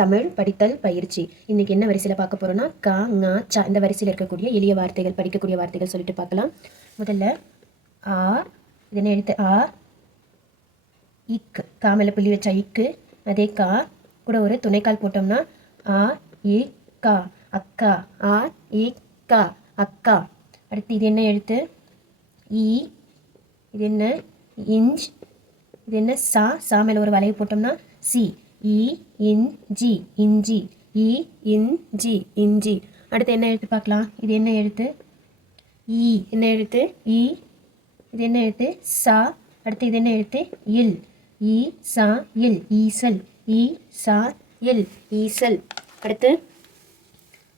தமிழ் படித்தல் பயிற்சி. இன்னைக்கு என்ன வரிசையில் பார்க்க போறோம்னா கா ங ச இந்த வரிசையில் இருக்கக்கூடிய எளிய வார்த்தைகள், படிக்கக்கூடிய வார்த்தைகள் சொல்லிட்டு பார்க்கலாம். முதல்ல ஆ, இது என்ன எழுத்து? ஆ. இக்கு, கா மேல புள்ளி வச்சா இக்கு. அதே கா கூட ஒரு துணைக்கால் போட்டோம்னா ஆ இ கா, அக்கா. ஆ இ கா, அக்கா. அடுத்து இது என்ன எழுத்து? ஈ. இது என்ன? இஞ்ச். இது என்ன? சா. சா மேல ஒரு வளைவு போட்டோம்னா சி. இ இன் ஜி, இஞ்சி. இ இன் ஜி, இஞ்சி. அடுத்து என்ன எழுத்து பார்க்கலாம். இது என்ன எழுத்து? ஈ. என்ன எழுத்து? ஈ. இது என்ன எழுத்து? சா. அடுத்து இது என்ன எழுத்து? இல். ஈ சா இல், ஈசல். ஈ சா இல், ஈசல். அடுத்து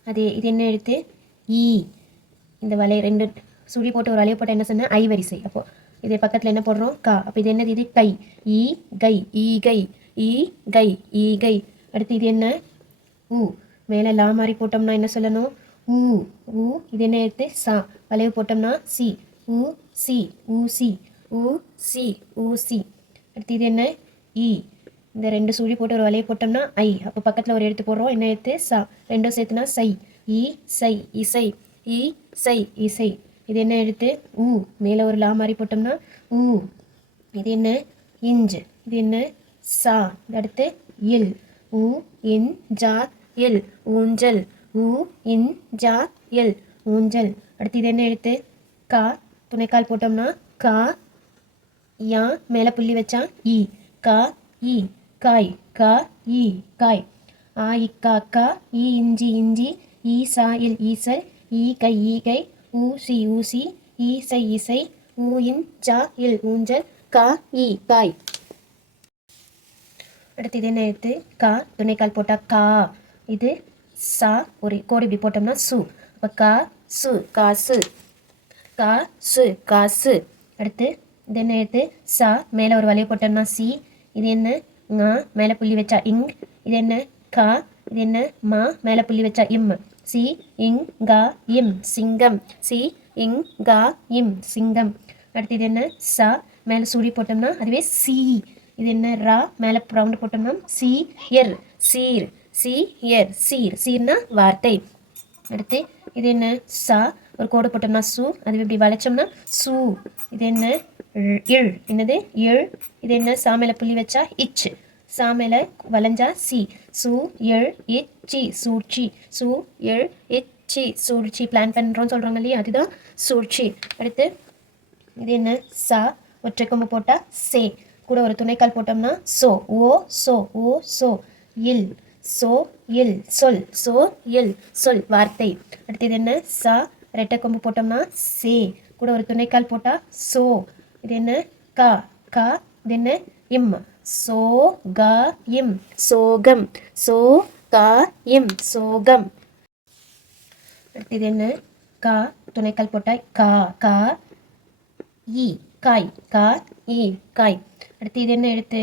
அதே இது என்ன எழுத்து? ஈ. இந்த வலை ரெண்டு சுழி போட்டு ஒரு வளைவு போட்டால் என்ன சொன்ன? ஐ வரிசை. அப்போ இதே பக்கத்தில் என்ன போடுறோம்? கா. அப்போ இது என்னது? இது கை. ஈ கை, ஈ கை, ஈ கை, ஈ கை. அடுத்து இது என்ன? ஊ. மேலே லா மாதிரி போட்டோம்னா என்ன சொல்லணும்? ஊ. ஊ. இது என்ன எழுத்து? சா. வளைவு போட்டோம்னா சி. ஊ சி, ஊசி. ஊ சி, ஊசி. அடுத்து இது என்ன? ஈ. இந்த ரெண்டு சுழி போட்டு ஒரு வளைவு போட்டோம்னா ஐ. அப்போ பக்கத்தில் ஒரு எழுத்து போடுறோம். என்ன எழுத்து? சா. ரெண்டும் சேர்த்துனா சை. ஈ சை, இசை. ஈ சை, இசை. இது என்ன எழுத்து? ஊ. மேலே ஒரு லா மாதிரி போட்டோம்னா ஊ. இது என்ன? இஞ்ச். இது என்ன? சா. அடுத்து இல். ஊ இன் ஜா இல், ஊஞ்சல். ஊ இன் ஜா இல், ஊஞ்சல். அடுத்து இது என்ன எழுத்து? கா. துணைக்கால் போட்டோம்னா கா. யா மேலே புள்ளி வச்சா ஈ. கா ஈ, காய். கா ஈ, காய். ஆ இக்கா கா. ஈ இஞ்சி, இஞ்சி. ஈ சா இல், ஈசல். ஈ கை, ஈகை. ஊசி, ஊசி. ஈசை, இசை. ஊ இன் ஜா இல், ஊஞ்சல். கா ஈ, காய். அடுத்து இது என்ன எழுத்து? கா. துணைக்கால் போட்டால் கா. இது சா. ஒரு கோடு இப்படி போட்டோம்னா சு. அப்போ கா சு, காசு. கா சு, காசு. அடுத்து இது என்ன எழுத்து? சா. மேலே ஒரு வளைவு போட்டோம்னா சி. இது என்ன? ஙா. மேலே புள்ளி வச்சா இங். இது என்ன? கா. இது என்ன? மா. மேலே புள்ளி வச்சா இம். சி இங் கா இம், சிங்கம். சி இங் கா இம், சிங்கம். அடுத்து இது என்ன? சா. மேலே சுழி போட்டோம்னா அதுவே சி. இது என்ன? ரா. மேலே ரவுண்டு போட்டோம்னா சி எர், சீர். சி எர், சீர். சீர்னா வார்த்தை. அடுத்து இது என்ன? சா. ஒரு கோடு போட்டோம்னா சு. அது இப்படி வளைச்சோம்னா சூ. இது என்ன? இழ். என்னது? இழ். இது என்ன? சா மேலே புள்ளி வச்சா இச். சா மேலே வளைஞ்சா சி. சு எழ் இச்சி, சூழ்ச்சி. சு எழ் இச்சி, சூழ்ச்சி. பிளான் பண்ணுறோன்னு சொல்கிறாங்க இல்லையா, அதுதான் சூழ்ச்சி. அடுத்து இது என்ன? சா. ஒற்றை கொம்பு போட்டால் சே. கூட ஒரு துணைக்கால் போட்டோம்னா சோ. ஓ சோ, ஓ சோ. இல். சோ இல், சொல். சோ இல், சொல், வார்த்தை. அடுத்து இது என்ன? சா. ரெட்டை கொம்பு போட்டோம்னா சே. கூட ஒரு துணைக்கால் போட்டால் சோ. இது என்ன? கா. கா. இது என்ன? இம். சோ கா இம், சோகம். சோ கா இம், சோகம். அடுத்து இது என்ன? கா. துணைக்கால் போட்டால் கா. கா ஈ, காய். கா ஈ, காய். அடுத்து இது என்ன எழுத்து?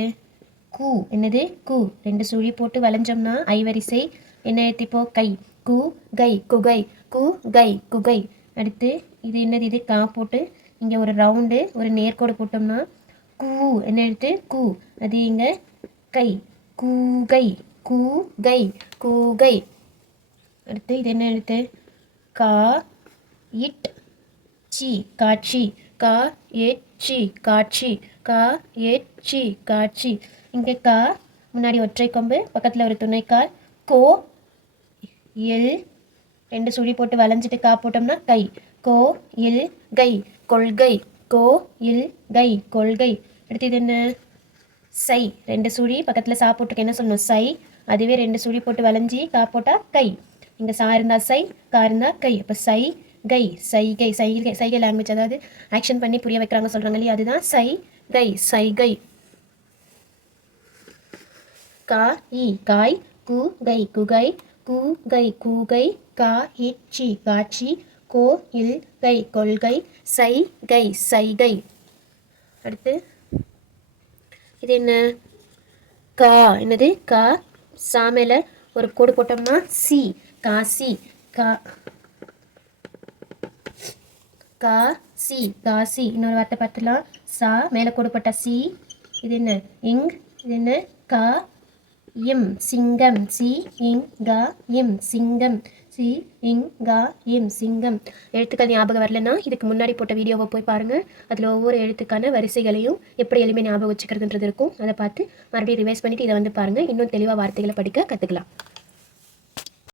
கூ. என்னது? கூ. ரெண்டு சுழி போட்டு வளைஞ்சோம்னா ஐ வரிசை. என்ன எழுத்து இப்போ? கை. கூ கை, குகை. கூ கை, குகை. அடுத்து இது என்னது? இது கா போட்டு இங்கே ஒரு ரவுண்டு ஒரு நேர்கோடு போட்டோம்னா கூ. என்ன எழுத்து? கூ. அது இங்கே கை. கூகை, கூகை, கூகை. அடுத்து இது என்ன எழுத்து? கா இட் சி, காட்சி. கா ஏச்சி, காட்சி. கா ஏச்சி, காட்சி. இங்கே கா. முன்னாடி ஒற்றை கொம்பு, பக்கத்தில் ஒரு துணைக்கால். கோ இல். ரெண்டு சுழி போட்டு வளைஞ்சிட்டு கா போட்டோம்னா கை. கோ இல் கை, கொள்கை. கோ இல் கை, கொள்கை. அடுத்து இது என்ன? சை. ரெண்டு சுழி பக்கத்தில் சா போட்டுக்க என்ன சொல்லணும்? சை. அதுவே ரெண்டு சுழி போட்டு வளைஞ்சி கா போட்டால் கை. இங்கே சா இருந்தால் சை, கா இருந்தால் கை. அப்போ சை கை, சைகை. சைகை, சைகை லாங்குவேஜ், அதாவது ஆக்ஷன் பண்ணி புரிய வைக்கிறாங்க சொல்கிறாங்க இல்லையா, அதுதான் சை கை, சைகை. கா ஈ, காய். கூ கை, குகை. கூ கை, கூகை. கா இச்சி, காட்சி. கோ இல் கை, கொள்கை. சை கை, சைகை. அடுத்து இது என்ன? கா. என்னது? கா. சா மேலே ஒரு கோடு போட்டோம்னா சி, காசி. கா. காசி, காசி. இன்னொரு வார்த்தை பார்த்துலாம். சா மேலே கோடு போட்ட சி. இது என்ன? இங். இது என்ன? கா இம் சிங்கம் சி இங் க இம் சிங்கம் சி இங் க இம் சிங்கம். எழுத்துக்கள் ஞாபகம் வரலன்னா இதுக்கு முன்னாடி போட்ட வீடியோவை போய் பாருங்கள். அதில் ஒவ்வொரு எழுத்துக்கான வரிசைகளையும் எப்படி எளிமையாக ஞாபகம் வச்சுக்கிறதுன்றது இருக்கும். அதை பார்த்து மறுபடியும் ரிவைஸ் பண்ணிவிட்டு இதை வந்து பாருங்கள். இன்னும் தெளிவாக வார்த்தைகளை படிக்க கற்றுக்கலாம்.